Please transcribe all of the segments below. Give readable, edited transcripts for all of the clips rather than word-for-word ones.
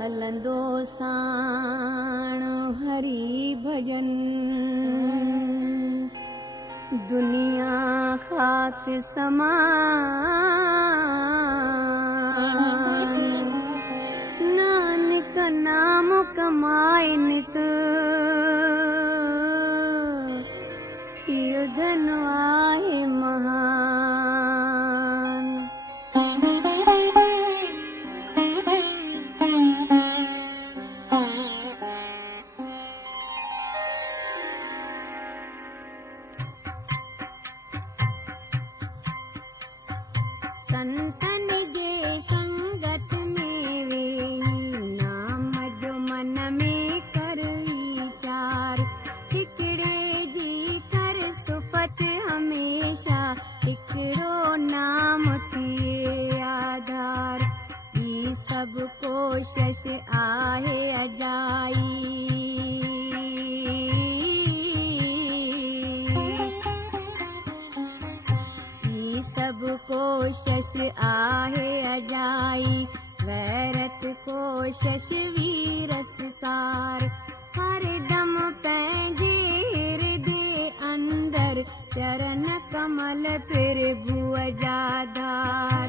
हलंदो साण हरि भजन, दुनिया खाक समान। नानक नाम कमाए नित, इहो धन आहे महान। संतन जे संगत में वेही, नाम जो मन में कर विचार। हिकिड़े जी कर सुफत हमेशा, हिकिड़ो नाम थिए आधार। ई सब कोशिश आहे अजाई, सब कोशिश आहे अजाई। वैरत कोशिश वीरस सार, हर दम पंहिंजे हृदय अंदर चरण कमल प्रभु जाधार।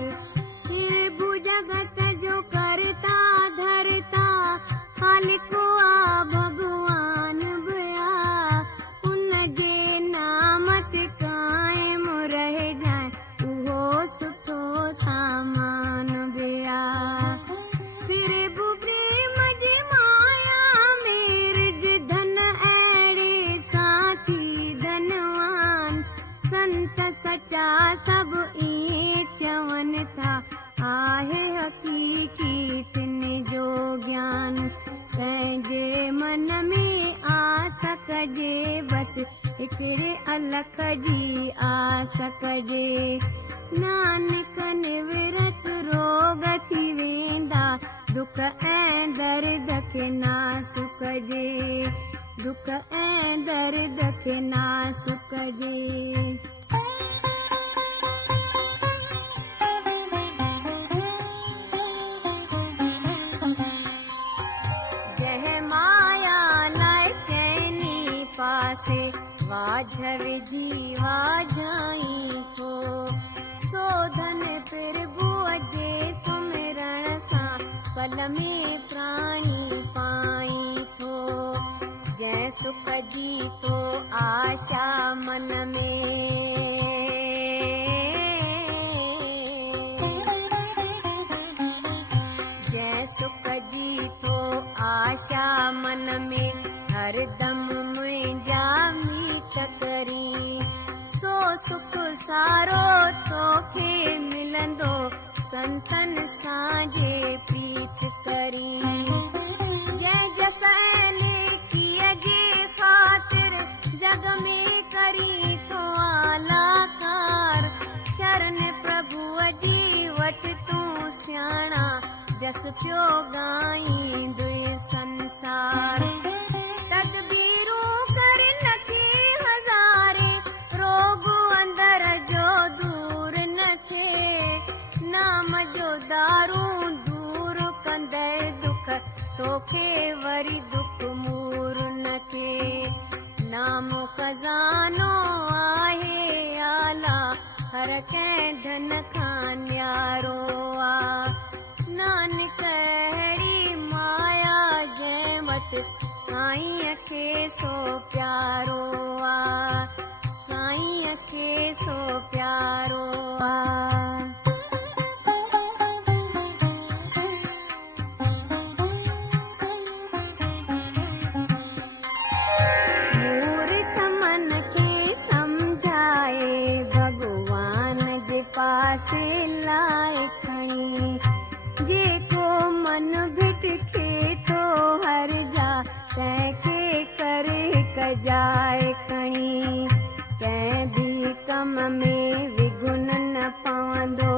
प्रभु जगत जो करता धरता, खालिको आ भगवान बया। उन जे नामत कायम रह जाए, उहो सुठो सामान बिया। प्रभु प्रेम जी माया में रिज धन, अहिड़े साथी धनवान। संत सचा सब इएं चवनि था, आहे हकीकी तिन जो ज्ञान। पंहिंजे मन में आस कजे, बसि हिकिड़े अलख जी आस कजे। नानक निवृत रोग थी वेंदा, दुख ऐं दर्द खे नास कजे। दुख ऐं दर्द खे नास कजे। पासे वाझव जीवा जाई को, सोधन प्रभु जे सुमिरण सां पल में प्राणी पाई थो। जंहिं सुख जी तो आशा मन में, जंहिं सुख जी तो आशा मन में, हरदम मुंहिंजा मीत करी। सो सुख सारो तोखे मिलंदो, संतन सां जे प्रीत करी। जंहिं जसन कीअ जे ख़ातिर जग में करी थो आलाकार। शरण प्रभुअ जी वठ तूं सियाणा, जस पियो गाईंदुइ संसार। तदबीरूं कर नथी हज़ारे, रोग अंदर जो दूर न थिए। नाम जो दारू दूर कंदे दुख, तोखे वरी दुख मूर न थिए। नाम खज़ानो आहे आला, हर कंहिं धन खां न्यारो आ। नानक अहिड़ी माया जंहिं वटि साईं खे सो प्यारो आ, साईं खे सो प्यारो आ। मूर्ख मन खे समझाए, भगवान जे पासे लाए खणी। जेको मन भिटके थो हर जा, तंहिंखे करे कजाए खणी। कंहिं बि कम में विघुन न पवंदो,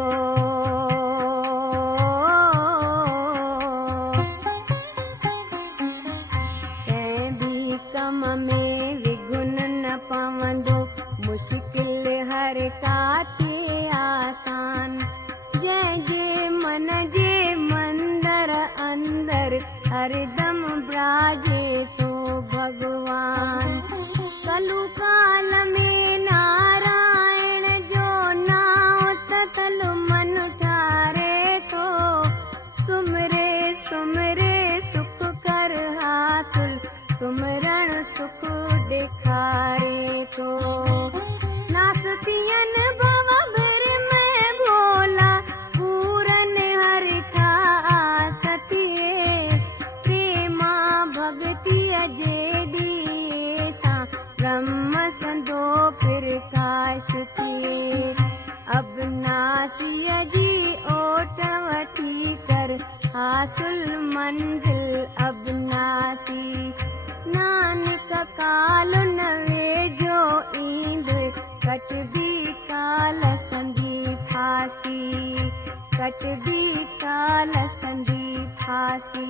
कंहिं बि कम में विघुन न पवंदो। मुश्किल हर का थिए आसान, जंहिंजे मन जे मंदर अंदर हरदम ब्राजे तो भगवान। कलु काल में नारायण जो नावत तलु मन ठारे तो सुमरे सुमरे सुख कर हासिल सुमरण सुख दिखारे तो। नासतियन भव भर में भोला पूरन हर का सतिए प्रेमा भक्ति अजेडी सा ब्रह्म संदो प्रकाश किए। अब नासिय जी ओट वठी कर हासिल मंजिल अब नासी। नानक काल नवे जो ईंद कटबी काल संधी फासी कटबी काल संधी फासी।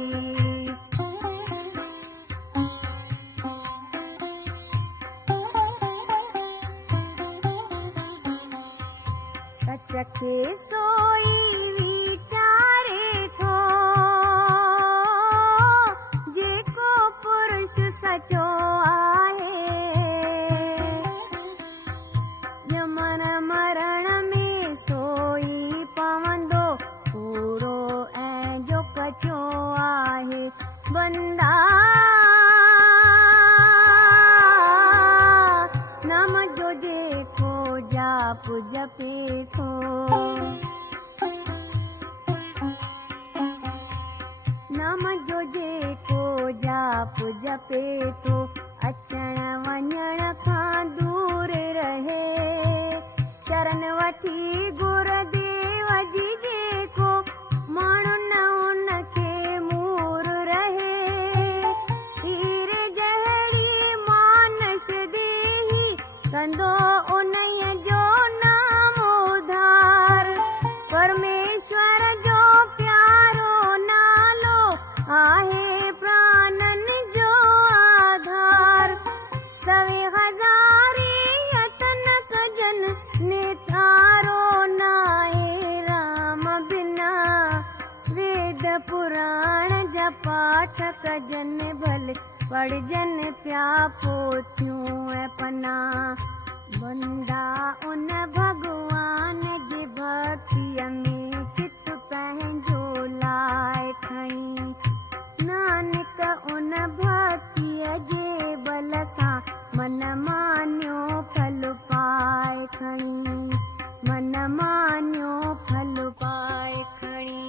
सच के सोई विचारे थो जेको पुरुष सचो आहे। यमन मरण में सोई पवंदो पूरो ऐं जो कचो आहे। बंदा नाम जो जेको जाप जपे थो नाम जो जेको जाप जपे थो अचण वञण खां दूर रहे। शरण वठी गुरुदेव जी जेको माण्हू न उनखे मूर रहे। हीर जहिड़ी मानस देही कंदो उन्हीअ जो नाम उधार। परमेश्वर जो प्यारो नालो आहे प्राणन जो आधार। सवे हज़ारे यतन कजन नेतारो नाहे राम बिना। वेद पुराण जा पाठ कजन भले पढ़जन पिया पोथियूं ऐं पना। बंदा उन भगवान जी भक्तिअ में चित पंहिंजो लाइ खणी। नानक उन भक्तिअ जे बल सां मन मान्यो फल पाए खणी। मन मान्यो फल पाए खणी।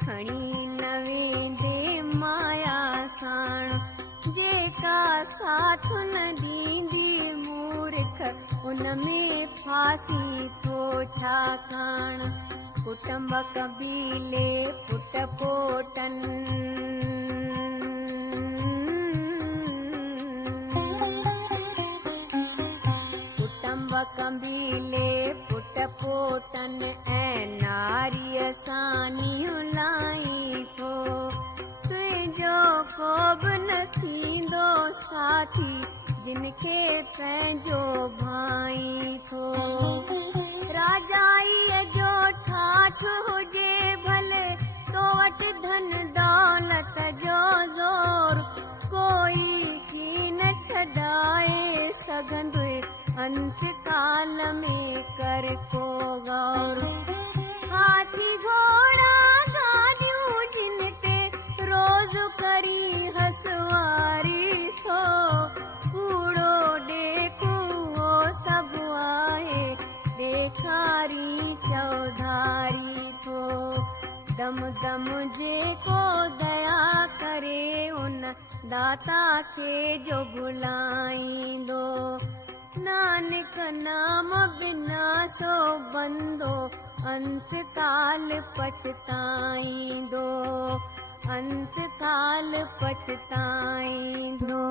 खणी न वेंदे माया साण जेका साथ न ॾींदी मूर्ख उन में फासी थो छाकाण। कुटुंब कबीले पुट पोटन कुटुंब कबीले पुट पोटन ऐं नारीअ सानियूं लाई थो। तुंहिंजो को बि न थींदो साथी जिनखे पंहिंजो भाई थो। राजाईअ जो ठाठ हुजे भले तो वटि धन दौलत जो ज़ोर कोई की न छॾाए सघंदो अंत काल में कर को गौर। हाथी घोड़ा गाॾियूं जिन ते रोज़ करी हसवारी थो। कूड़ो ॾेखो सभु आहे ॾेखारी चौधारी थो। दम दम जेको दया करे उन दाता खे जो भुलाईंदो। नानक नाम बिना सो बंदो अंत काल पछताईंदो। अंत काल पछताईंदो।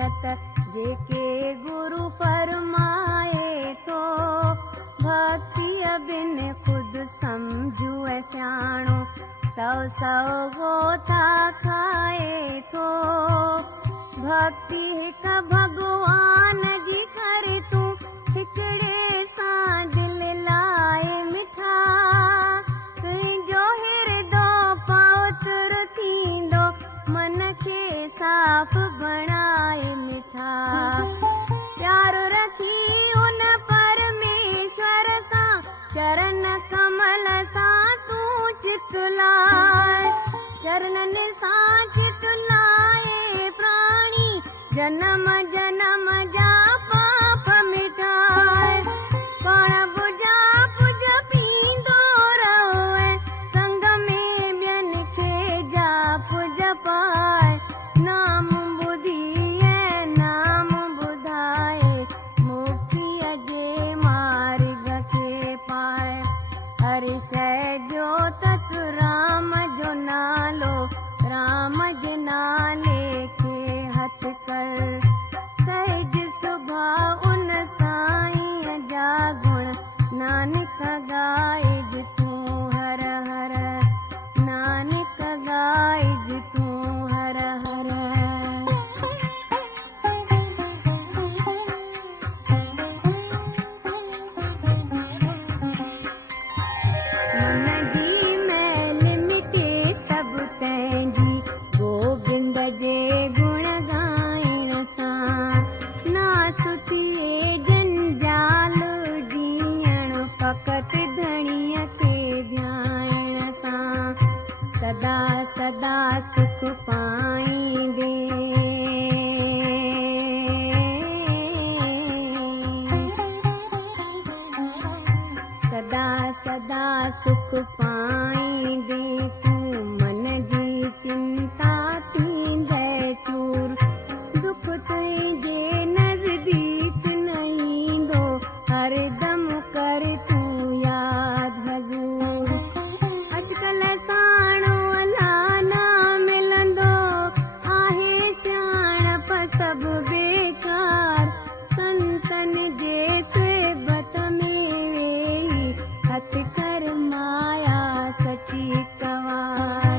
शरीयत जेके गुरु फरमाए थो। भक्तिअ बिन ख़ुदि सम्झू ऐं सियाणो सौ ॻोथा खाए थो। भक्ति हिकु भॻवान जी कर तूं हिकिड़े सां दिल लाए मिठा। तुंहिंजो हिरदो पवित्र थींदो मन खे साफ़ बणाए मिठा। प्यार रखी उन परमेश्वर सां चरण कमल सां तूं चितलाए। चरणनि सां चितलाए प्राणी जन्म जन्म जा पाप मिटाए। पाण बुझा पुज पींदो रहो संग में ॿियनि खे जाप जपाए। नाम ॿुधी ऐं नाम ॿुधाए मुक्तीअ जे मार्ग खे पाए। हर शइ जो तक राम जो नालो राम जे नाले खे हथ कर। सहज सुभाउ उन साईं जा गुण नानक गाइज तूं हर हर। नानक गाइज तूं हर हर। मन जी मैल मिटे सभु तंहिंजी गोबिंद जे गुण ॻाइण सां। नासुतीए जंजाल जीअण फ़क़ति धणीअ खे ध्याइण सां। सदा सदा सुख पाईंदे सदा सदा सुख पाईंदे तूं मन जी चिंता थींदे चूर। दुख तुंहिंजे नज़दीक न ईंदो हरदम कर तूं याद हज़ूर। अॼुकल्ह साणो अलाह न मिलंदो आहे सियाणप सभु बेकार। संतनि जे सोबत में वेही हथ कर माया सची कवार।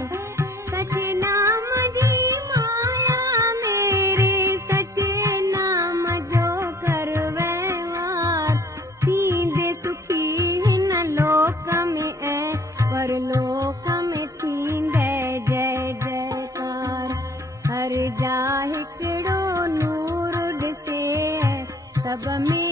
सचे नाम जी माया मेरे सचे नाम जो कर व्यवहार। थींदे सुखी हिन लोक में ऐं परलोक में थींदे जय जयकार। हर जा हिकिड़ो नूर ॾिसे सब में